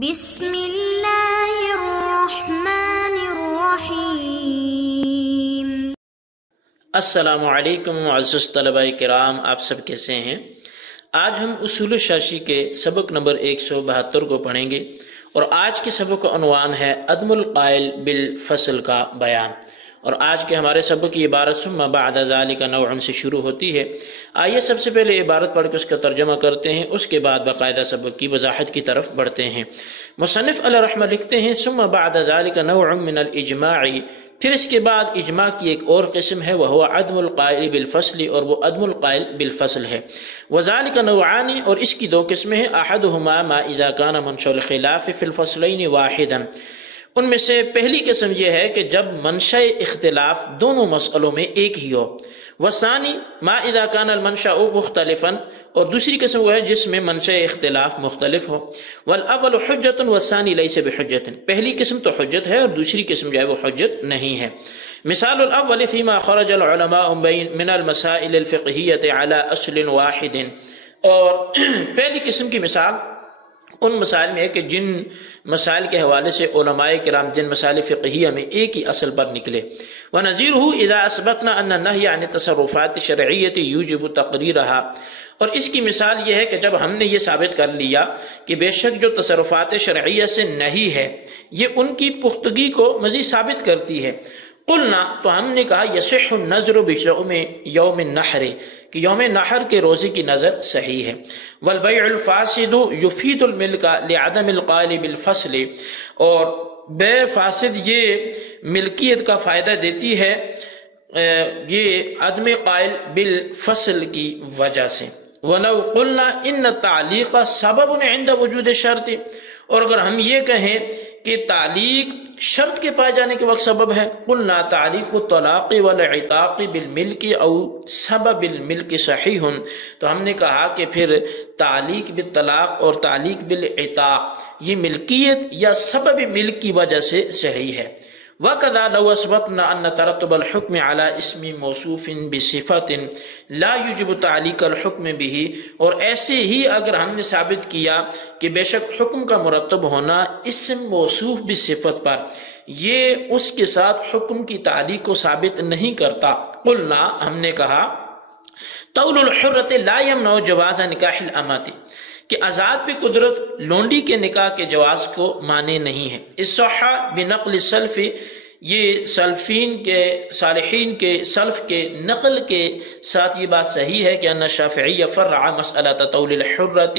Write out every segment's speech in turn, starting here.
بسم اللہ الرحمن الرحیم۔ السلام علیکم معزز طلباء کرام، آپ سب کیسے ہیں؟ آج ہم اصول الشاشی کے سبق نمبر 172 کو پڑھیں گے، اور آج کے سبق کا عنوان ہے عدم القائل بالفصل کا بیان۔ اور آج کے ہمارے سبق کی عبارت ثم بعد ذالک نوع سے شروع ہوتی ہے۔ آئیے سب سے پہلے عبارت پڑھ کے اس کا ترجمہ کرتے ہیں، اس کے بعد باقاعدہ سبق کی وضاحت کی طرف بڑھتے ہیں۔ مصنف علیہ رحمہ لکھتے ہیں ثم بعد ذالک نوع من الاجماع، پھر اس کے بعد اجماع کی ایک اور قسم ہے، وہ عدم القائل بالفصل، اور وہ عدم القائل بالفصل ہے۔ وذالک نوعان، اور اس کی دو قسمیں ہیں، احدہما ما اذا کان منشأ الخلاف فی الفصلین واحدا، ان میں سے پہلی قسم یہ ہے کہ جب منشأ اختلاف دونوں مسئلوں میں ایک ہی ہو۔ والثانی ما اذا کان المنشأ مختلفا، اور دوسری قسم وہ ہے جس میں منشأ اختلاف مختلف ہو۔ والاول حجۃ والثانی لیس بحجۃ، پہلی قسم تو حجت ہے اور دوسری قسم جو ہے وہ حجت نہیں ہے۔ مثال الاول فيما خرج العلماء من المسائل الفقهية على اصل واحد، اور پہلی قسم کی مثال ان مسائل میں ہے کہ جن مسائل کے حوالے سے علماء کرام جن مسائل فقہیہ میں ایک ہی اصل پر نکلے۔ وَنَظِيرُهُ إِذَا أَثْبَتْنَا أَنَّ النَّهْيَ عَنِ التَّصَرُّفَاتِ الشَّرْعِيَّةِ يُوجِبُ تَقْرِيرَهَا، اور اس کی مثال یہ ہے کہ جب ہم نے یہ ثابت کر لیا کہ بے شک جو تصرفات شرعیہ سے نہیں ہے یہ ان کی پختگی کو مزید ثابت کرتی ہے۔ قلنا، تو ہم نے کہا یصح النظر بصوم یوم النحر، کہ یوم نحر کے روزے کی نظر صحیح ہے۔ والبیع الفاسد یفید الملک لعدم القائل بالفصل، اور بے فاسد یہ ملکیت کا فائدہ دیتی ہے یہ عدم قائل بالفصل کی وجہ سے۔ وَلَوْ قُلْنَا إِنَّ التَّعْلِيقَ سَبَبٌ عِنْدَ وُجُودِ الشَّرْطِ، اور اگر ہم یہ کہیں کہ تعلیق شرط کے پائے جانے کے وقت سبب ہے، قلنا تعلیق الطلاق والعتاق بالملک او سبب الملک صحیح، تو ہم نے کہا کہ پھر تعلیق بالطلاق اور تعلیق بالعتاق یہ ملکیت یا سبب ملک کی وجہ سے صحیح ہے۔ وَكَذَا لَوْ أَثْبَتْنَا أَنَّ تَرَتُّبَ الْحُكْمِ عَلَى اسْمِ مَوْصُوفٍ بِصِفَةٍ لَا يُوجِبُ تَعْلِيقَ الْحُكْمِ بِهِ، اور ایسے ہی اگر ہم نے ثابت کیا کہ بے شک حکم کا مرتب ہونا اسم موصوف بصفت پر یہ اس کے ساتھ حکم کی تعلیق کو ثابت نہیں کرتا، قلنا ہم نے کہا طول الحرۃ لا يمنع جواز نکاح الامۃ، کہ آزاد پہ قدرت لونڈی کے نکاح کے جواز کو مانے نہیں ہے۔ الصح بنقل السلف، یہ سلفین کے صالحین کے سلف کے نقل کے ساتھ یہ بات صحیح ہے کہ ان الشافعی فرع مسئلہ طول الحرۃ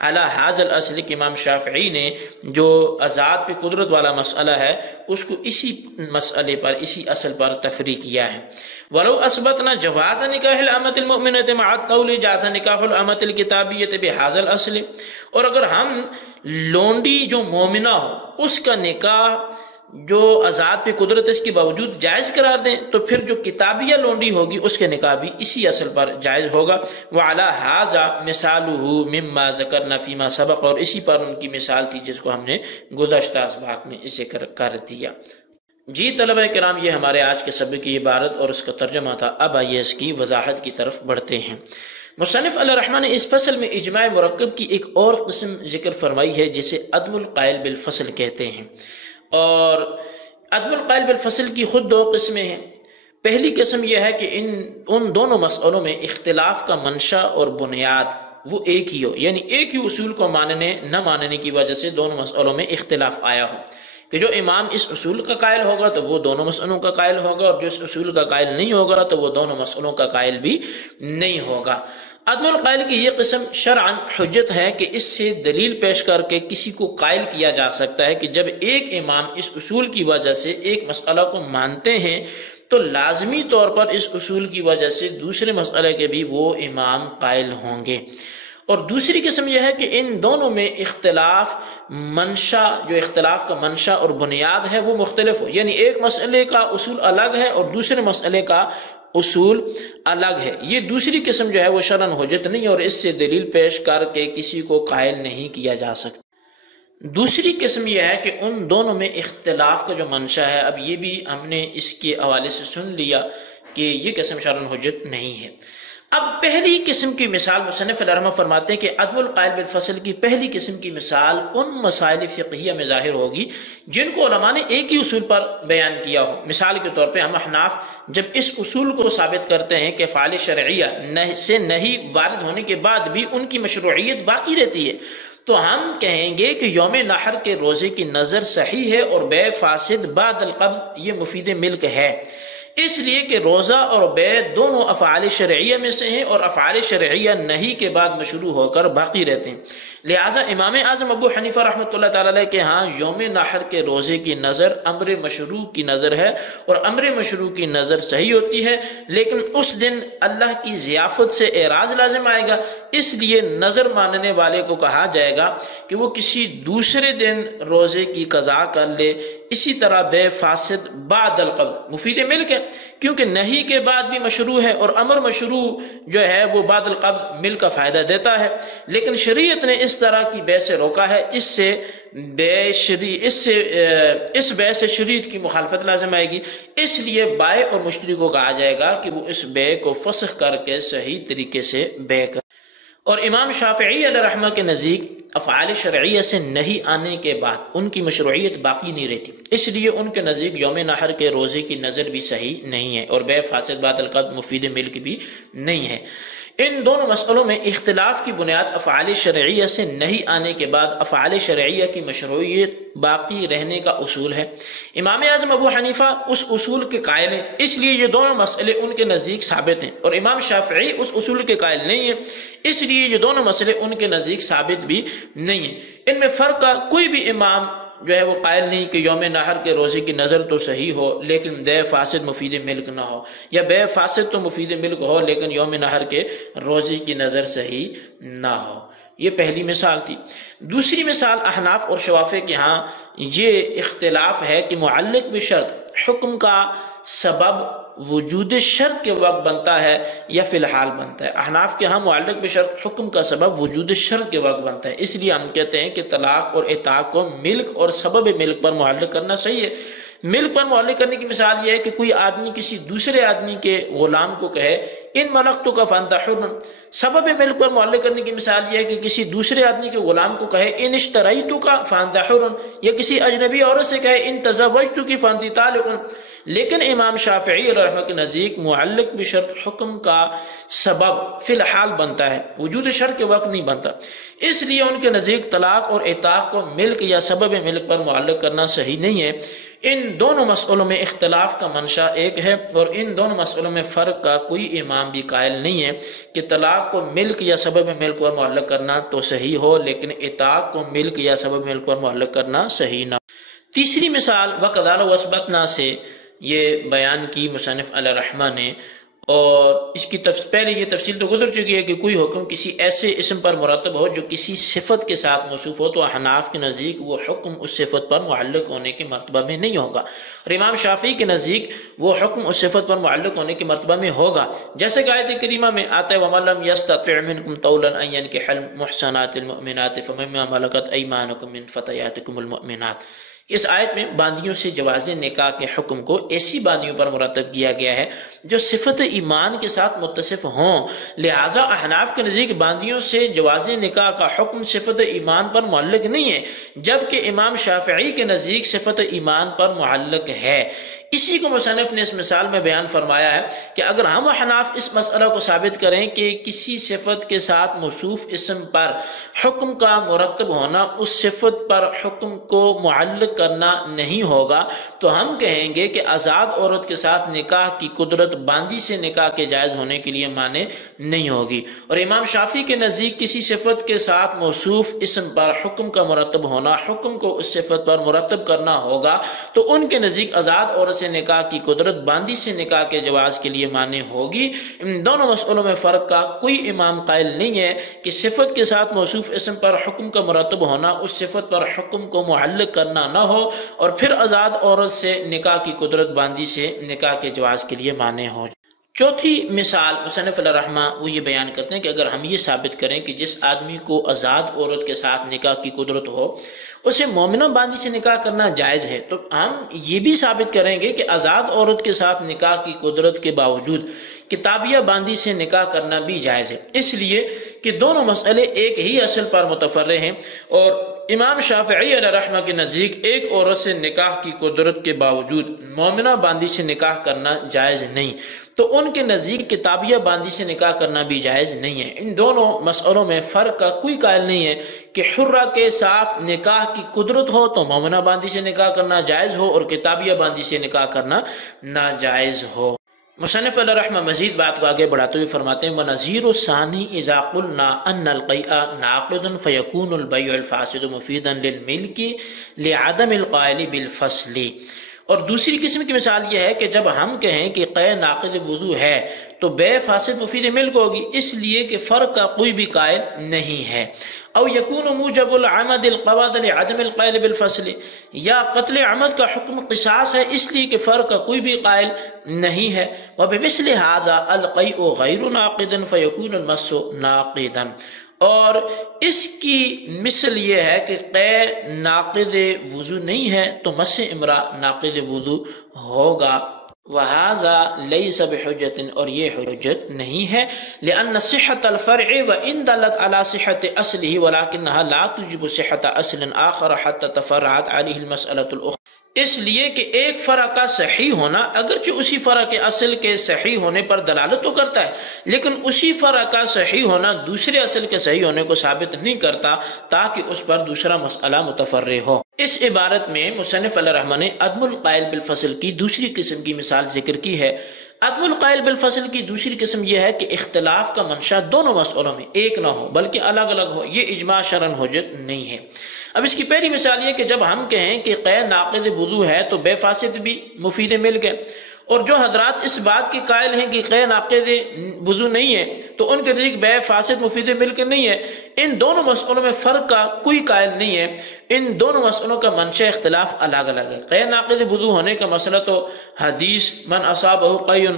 علی هذا الاصل، کہ امام شافعی نے جو آزاد پہ قدرت والا مسئلہ ہے اس کو اسی مسئلے پر اسی اصل پر تفریع کیا ہے۔ ولو اثبتنا جواز نکاح الامۃ المؤمنۃ مع الطول جاز نکاح الامۃ الکتابیۃ بهذا الاصل، اور اگر ہم لونڈی جو مومنہ ہو اس کا نکاح جو آزاد پہ قدرت اس کے باوجود جائز قرار دیں تو پھر جو کتابیہ لونڈی ہوگی اس کے نکاح بھی اسی اصل پر جائز ہوگا۔ وعلی ھذا مثالہ مما ذکرنا فیما سبق، اور اسی پر ان کی مثال تھی جس کو ہم نے گزشتہ اسباق میں ذکر کر دیا۔ جی طلبہ کرام، یہ ہمارے آج کے سبق کی عبارت اور اس کا ترجمہ تھا۔ اب آئیے اس کی وضاحت کی طرف بڑھتے ہیں۔ مصنف علیہ رحمہ نے اس فصل میں اجماع مرکب کی ایک اور قسم ذکر فرمائی ہے جسے عدم القائل بالفصل کہتے ہیں، اور عدم القائل بالفصل کی خود دو قسمیں ہیں۔ پہلی قسم یہ ہے کہ ان دونوں مسئلوں میں اختلاف کا منشا اور بنیاد وہ ایک ہی ہو، یعنی ایک ہی اصول کو ماننے نہ ماننے کی وجہ سے دونوں مسئلوں میں اختلاف آیا ہو، کہ جو امام اس اصول کا قائل ہوگا تو وہ دونوں مسئلوں کا قائل ہوگا، اور جو اس اصول کا قائل نہیں ہوگا تو وہ دونوں مسئلوں کا قائل بھی نہیں ہوگا۔ عدم القائل کی یہ قسم شرعاً حجت ہے کہ اس سے دلیل پیش کر کے کسی کو قائل کیا جا سکتا ہے کہ جب ایک امام اس اصول کی وجہ سے ایک مسئلہ کو مانتے ہیں تو لازمی طور پر اس اصول کی وجہ سے دوسرے مسئلے کے بھی وہ امام قائل ہوں گے۔ اور دوسری قسم یہ ہے کہ ان دونوں میں اختلاف منشا، جو اختلاف کا منشا اور بنیاد ہے وہ مختلف ہو، یعنی ایک مسئلے کا اصول الگ ہے اور دوسرے مسئلے کا اصول الگ ہے۔ یہ دوسری قسم جو ہے وہ شرعاً حجت نہیں، اور اس سے دلیل پیش کر کے کسی کو قائل نہیں کیا جا سکتا۔ دوسری قسم یہ ہے کہ ان دونوں میں اختلاف کا جو منشا ہے، اب یہ بھی ہم نے اس کے حوالے سے سن لیا کہ یہ قسم شرعاً حجت نہیں ہے۔ اب پہلی قسم کی مثال مصنف علیہ رحمہ فرماتے ہیں کہ عدم القائل بالفصل کی پہلی قسم کی مثال ان مسائل فقہیہ میں ظاہر ہوگی جن کو علماء نے ایک ہی اصول پر بیان کیا ہو۔ مثال کے طور پہ ہم احناف جب اس اصول کو ثابت کرتے ہیں کہ افعال شرعیہ سے نہی وارد ہونے کے بعد بھی ان کی مشروعیت باقی رہتی ہے، تو ہم کہیں گے کہ یوم نحر کے روزے کی نظر صحیح ہے اور بے فاسد بعد القبض یہ مفید ملک ہے، اس لیے کہ روزہ اور بیع دونوں افعال شرعیہ میں سے ہیں اور افعال شرعیہ نہی کے بعد مشروع ہو کر باقی رہتے ہیں۔ لہٰذا امام اعظم ابو حنیفہ رحمۃ اللہ تعالی علیہ کے ہاں یوم نحر کے روزے کی نظر امر مشروع کی نظر ہے اور امر مشروع کی نظر صحیح ہوتی ہے، لیکن اس دن اللہ کی ضیافت سے اعراض لازم آئے گا، اس لیے نظر ماننے والے کو کہا جائے گا کہ وہ کسی دوسرے دن روزے کی قضا کر لے۔ اسی طرح بے فاسد بعد القبض مفید ملک ہے، کیونکہ نہی کے بعد بھی مشروع ہے اور امر مشروع جو ہے وہ بعد القبض ملک کا فائدہ دیتا ہے، لیکن شریعت نے اس طرح کی بے سے روکا ہے، اس بے سے شریعت کی مخالفت لازم آئے گی، اس لیے بائع اور مشتری کو کہا جائے گا کہ وہ اس بے کو فسخ کر کے صحیح طریقے سے بے کر۔ اور امام شافعی علیہ رحمہ کے نزدیک افعال شرعیہ سے نہیں آنے کے بعد ان کی مشروعیت باقی نہیں رہتی، اس لیے ان کے نزدیک یوم نحر کے روزے کی نظر بھی صحیح نہیں ہے اور بے فاسد بعد القبض مفید ملک بھی نہیں ہے۔ ان دونوں مسئلوں میں اختلاف کی بنیاد افعال شرعیہ سے نہیں آنے کے بعد افعال شرعیہ کی مشروعیت باقی رہنے کا اصول ہے۔ امام اعظم ابو حنیفہ اس اصول کے قائل ہیں، اس لیے یہ دونوں مسئلے ان کے نزدیک ثابت ہیں، اور امام شافعی اس اصول کے قائل نہیں ہیں، اس لیے یہ دونوں مسئلے ان کے نزدیک ثابت بھی نہیں ہیں۔ ان میں فرق کا کوئی بھی امام جو ہے وہ قائل نہیں کہ یوم نحر کے روزے کی نظر تو صحیح ہو لیکن بے فاسد مفید ملک نہ ہو، یا بے فاسد تو مفید ملک ہو لیکن یوم نحر کے روزے کی نظر صحیح نہ ہو۔ یہ پہلی مثال تھی۔ دوسری مثال احناف اور شوافع کے ہاں یہ اختلاف ہے کہ معلق بشرط حکم کا سبب وجود شرط کے وقت بنتا ہے یا فی الحال بنتا ہے۔ احناف کے ہاں معلق بشرط حکم کا سبب وجود شرط کے وقت بنتا ہے، اس لیے ہم کہتے ہیں کہ طلاق اور اطاق کو ملک اور سبب ملک پر معلق کرنا صحیح ہے۔ ملک پر معلق کرنے کی مثال یہ ہے کہ کوئی آدمی کسی دوسرے آدمی کے غلام کو کہے ان ملکتک فانت حر۔ سبب ملک پر معلق کرنے کی مثال یہ ہے کہ کسی دوسرے آدمی کے غلام کو کہے ان اشتریتک فانت حر، یا کسی اجنبی عورت سے کہے ان تزوجتک فانت طالق۔ لیکن امام شافعی علیہ رحمہ کے نزدیک معلق بشرط حکم کا سبب فی الحال بنتا ہے، وجود شرط کے وقت نہیں بنتا، اس لیے ان کے نزدیک طلاق اور اطاق کو ملک یا سبب ملک پر معلق کرنا صحیح نہیں ہے۔ ان دونوں مسئلوں میں اختلاف کا منشا ایک ہے اور ان دونوں مسئلوں میں فرق کا کوئی امام بھی قائل نہیں ہے کہ طلاق کو ملک یا سبب ملک پر معلق کرنا تو صحیح ہو لیکن اطاق کو ملک یا سبب ملک پر معلق کرنا صحیح نہ ہو۔ تیسری مثال وَقَدَارَ وَأَثْبَتْنَا سے یہ بیان کی مصنف علیہ رحمہ نے، اور اس کی پہلے یہ تفصیل تو گزر چکی ہے کہ کوئی حکم کسی ایسے اسم پر مرتب ہو جو کسی صفت کے ساتھ موصوف ہو تو احناف کے نزدیک وہ حکم اس صفت پر معلق ہونے کے مرتبہ میں نہیں ہوگا، اور امام شافعی کے نزدیک وہ حکم اس صفت پر معلق ہونے کے مرتبہ میں ہوگا، جیسے کہ آیت کریمہ میں آتا ہے وَمَن لَّمْ يَسْتَطِعْ مِنكُمْ طَوْلًا أَن يَنكِحَ الْمُحْصَنَاتِ الْمُؤْمِنَاتِ فَمِمَّا مَلَكَتْ أَيْمَانُكُم مِّن فَتَيَاتِكُمُ الْمُؤْمِنَاتِ۔ اس آیت میں باندیوں سے جواز نکاح کے حکم کو ایسی باندیوں پر مرتب کیا گیا ہے جو صفت ایمان کے ساتھ متصف ہوں، لہٰذا احناف کے نزدیک باندیوں سے جواز نکاح کا حکم صفت ایمان پر معلق نہیں ہے، جبکہ امام شافعی کے نزدیک صفت ایمان پر معلق ہے۔ اسی کو مصنف نے اس مثال میں بیان فرمایا ہے کہ اگر ہم احناف اس مسئلہ کو ثابت کریں کہ کسی صفت کے ساتھ موصوف اسم پر حکم کا مرتب ہونا اس صفت پر حکم کو معلق کرنا نہیں ہوگا تو ہم کہیں گے کہ آزاد عورت کے ساتھ نکاح کی قدرت باندی سے نکاح کے جائز ہونے کے لیے مانے نہیں ہوگی، اور امام شافعی کے نزدیک کسی صفت کے ساتھ موصوف اسم پر حکم کا مرتب ہونا حکم کو اس صفت پر مرتب کرنا ہوگا، تو ان کے نزدیک آزاد عورت سے نکاح کی قدرت باندی سے نکاح کے جواز کے لیے مانے ہوگی۔ ان دونوں مسئلوں میں فرق کا کوئی امام قائل نہیں ہے کہ صفت کے ساتھ موصوف اسم پر حکم کا مرتب ہونا اس صفت پر حکم کو معلق کرنا نہ ہو اور پھر آزاد عورت سے نکاح کی قدرت باندی سے نکاح کے جواز کے لیے مانے ہو۔ چوتھی مثال مصنف علیہ رحمہ وہ یہ بیان کرتے ہیں کہ اگر ہم یہ ثابت کریں کہ جس آدمی کو آزاد عورت کے ساتھ نکاح کی قدرت ہو اسے مومنہ باندی سے نکاح کرنا جائز ہے، تو ہم یہ بھی ثابت کریں گے کہ آزاد عورت کے ساتھ نکاح کی قدرت کے باوجود کتابیہ باندی سے نکاح کرنا بھی جائز ہے، اس لیے کہ دونوں مسئلے ایک ہی اصل پر متفرع ہیں، اور امام شافعی علیہ رحمہ کے نزدیک ایک عورت سے نکاح کی قدرت کے باوجود مومنہ باندی سے نکاح کرنا جائز نہیں، تو ان کے نزدیک کتابیہ باندی سے نکاح کرنا بھی جائز نہیں ہے۔ ان دونوں مسئلوں میں فرق کا کوئی قائل نہیں ہے کہ حرہ کے ساتھ نکاح کی قدرت ہو تو مومنہ باندی سے نکاح کرنا جائز ہو اور کتابیہ باندی سے نکاح کرنا ناجائز ہو۔ مصنف علیہ رحمہ مزید بات کو آگے بڑھاتے ہوئے فرماتے ہیں وَنَظِيرُ الثَّانِي إِذَا قُلْنَا أَنَّ الْقَيْءَ نَاقِضٌ فَيَكُونُ الْبَيْعُ الْفَاسِدُ مُفِيدًا لِلْمِلْكِ لِعَدَمِ الْقَائِلِ بِالْفَصْلِ، اور دوسری قسم کی مثال یہ ہے کہ جب ہم کہیں کہ قے ناقض وضو ہے تو بے فاسد مفید ملک ہوگی، اس لیے کہ فرق کا کوئی بھی قائل نہیں ہے۔ او یکون موجب العمد القواعد لعدم القائل بالفصل، یا قتل عمد کا حکم قصاص ہے اس لیے کہ فرق کا کوئی بھی قائل نہیں ہے۔ وبمثل هذا القيء غیر ناقض فيكون المس ناقضا، اور اس کی مثل یہ ہے کہ قے ناقض وضو نہیں ہے تو مس امرا ناقض وضو ہوگا۔ وَهَذَا لَيْسَ بِحُجَّةٍ، اور یہ حجت نہیں ہے، لِأَنَّ صِحَّةَ الْفَرْعِ وَإِنْ دَلَّتْ عَلَى صِحَّةِ أَصْلِهِ وَلَكِنَّهَا لَا تُوجِبُ صِحَّةَ أَصْلٍ آخَرَ حَتَّى تَفَرَّعَتْ عَلَيْهِ الْمَسْأَلَةُ الْأُخْرَى، اس لیے کہ ایک فرع کا صحیح ہونا اگرچہ اسی فرع کے اصل کے صحیح ہونے پر دلالت تو کرتا ہے، لیکن اسی فرع کا صحیح ہونا دوسرے اصل کے صحیح ہونے کو ثابت نہیں کرتا تاکہ اس پر دوسرا مسئلہ متفرع ہو۔ اس عبارت میں مصنف علیہ رحمہ نے عدم القائل بالفصل کی دوسری قسم کی مثال ذکر کی ہے۔ عدم القائل بالفصل کی دوسری قسم یہ ہے کہ اختلاف کا منشا دونوں مسئلوں میں ایک نہ ہو بلکہ الگ الگ ہو، یہ اجماع شرعاً حجت نہیں ہے۔ اب اس کی پہلی مثال یہ کہ جب ہم کہیں کہ قے ناقض وضو ہے تو بے فاسد بھی مفید ملک ہے، اور جو حضرات اس بات کے قائل ہیں کہ قے ناقض وضو نہیں ہے تو ان کے نزدیک بے فاسد مفید ملک نہیں ہے، ان دونوں مسئلوں میں فرق کا کوئی قائل نہیں ہے، ان دونوں مسئلوں کا منشا اختلاف الگ الگ ہے۔ قے ناقض وضو ہونے کا مسئلہ تو حدیث من اصابہ قیٌ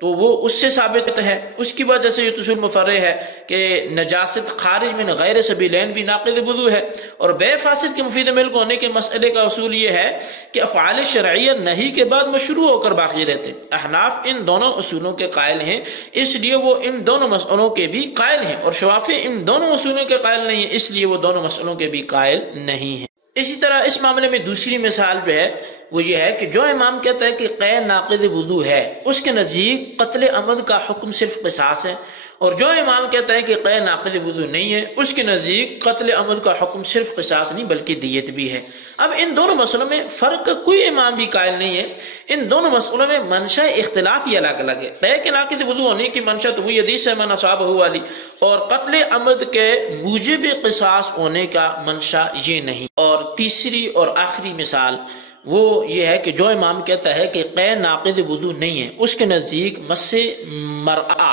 تو وہ اس سے ثابت ہے، اس کی وجہ سے یہ اصول مفرع ہے کہ نجاست خارج من غیر سبیلین بھی ناقض وضو ہے، اور بے فاسد کے مفید ملک ہونے کے مسئلے کا اصول یہ ہے کہ افعال شرعیہ نہیں کے بعد مشروع ہو کر باقی رہتے۔ احناف ان دونوں اصولوں کے قائل ہیں اس لیے وہ ان دونوں مسئلوں کے بھی قائل ہیں، اور شوافی ان دونوں اصولوں کے قائل نہیں ہیں اس لیے وہ دونوں مسئلوں کے بھی قائل نہیں ہیں۔ اسی طرح اس معاملے میں دوسری مثال جو ہے وہ یہ ہے کہ جو امام کہتا ہے کہ قے ناقض وضو ہے اس کے نزدیک قتل عمد کا حکم صرف قصاص ہے، اور جو امام کہتا ہے کہ قے ناقض وضو نہیں ہے اس کے نزدیک قتل عمد کا حکم صرف قصاص نہیں بلکہ دیت بھی ہے۔ اب ان دونوں مسئلوں میں فرق کا کوئی امام بھی قائل نہیں ہے، ان دونوں مسئلوں میں منشا اختلاف ہی الگ الگ ہے۔ قے کے ناقض وضو ہونے کی منشا تو وہی حدیث ہے من اصابہ والی، اور قتل عمد کے موجب قصاص ہونے کا منشا یہ نہیں۔ اور تیسری اور آخری مثال وہ یہ ہے کہ جو امام کہتا ہے کہ قے ناقض وضو نہیں ہے اس کے نزدیک مس مرأہ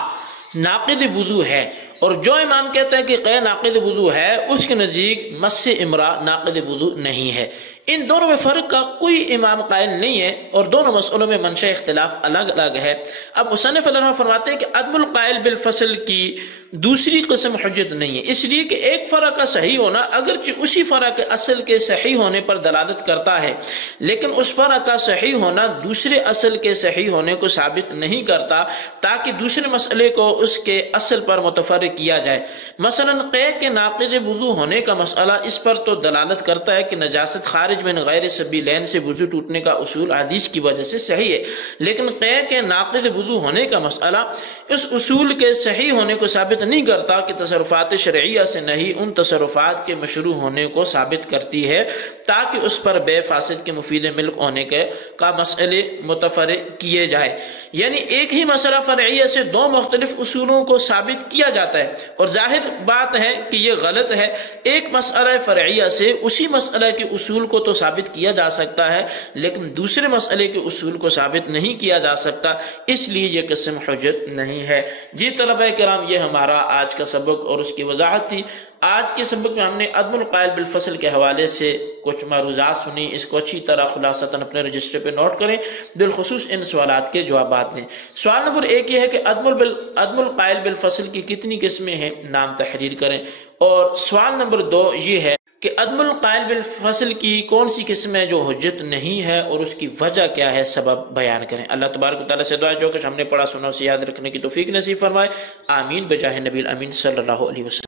ناقض وضو ہے، اور جو امام کہتا ہے کہ قے ناقض وضو ہے اس کے نزدیک مس امرأہ ناقض وضو نہیں ہے۔ ان دونوں میں فرق کا کوئی امام قائل نہیں ہے، اور دونوں مسئلوں میں منشا اختلاف الگ الگ ہے۔ اب مصنف علیہ رحمہ فرماتے ہیں کہ عدم القائل بالفصل کی دوسری قسم حجت نہیں ہے، اس لیے کہ ایک فرع کا صحیح ہونا اگرچہ اسی فرع کے اصل کے صحیح ہونے پر دلالت کرتا ہے، لیکن اس فرع کا صحیح ہونا دوسرے اصل کے صحیح ہونے کو ثابت نہیں کرتا تاکہ دوسرے مسئلے کو اس کے اصل پر متفرق کیا جائے۔ مثلا قے کے ناقض وضو ہونے کا مسئلہ اس پر تو دلالت کرتا ہے کہ نجاست خارج من غیر سبیلین سے وضو ٹوٹنے کا اصول حدیث کی وجہ سے صحیح ہے، لیکن قے کے ناقض وضو ہونے کا مسئلہ اس اصول کے صحیح ہونے کو ثابت نہیں کرتا کہ تصرفات شرعیہ سے نہیں ان تصرفات کے مشروع ہونے کو ثابت کرتی ہے تاکہ اس پر بے فاسد کے مفید ملک ہونے کا مسئلے متفرق کیے جائے۔ یعنی ایک ہی مسئلہ فرعیہ سے دو مختلف اصولوں کو ثابت کیا جاتا ہے، اور ظاہر بات ہے کہ یہ غلط ہے۔ ایک مسئلہ فرعیہ سے اسی مسئلہ کے اصول کو تو ثابت کیا جا سکتا ہے لیکن دوسرے مسئلے کے اصول کو ثابت نہیں کیا جا سکتا، اس لیے یہ قسم حجت نہیں ہے۔ جی طلبہ کرام، یہ ہمارا ہمارا آج کا سبق اور اس کی وضاحت تھی۔ آج کے سبق میں ہم نے عدم القائل بالفصل کے حوالے سے کچھ معروضات سنی، اس کو اچھی طرح خلاصتاً اپنے رجسٹر پہ نوٹ کریں، بالخصوص ان سوالات کے جوابات دیں۔ سوال نمبر 1 یہ ہے کہ عدم القائل بالفصل کی کتنی قسمیں ہیں، نام تحریر کریں۔ اور سوال نمبر 2 یہ ہے کہ عدم القائل بالفصل کی کون سی قسم ہے جو حجت نہیں ہے اور اس کی وجہ کیا ہے، سبب بیان کریں۔ اللہ تبارک و تعالیٰ سے دعا ہے جو کچھ ہم نے پڑھا سنا اسے یاد رکھنے کی توفیق نصیب فرمائے، آمین بجاہ نبی الامین صلی اللہ علیہ وسلم۔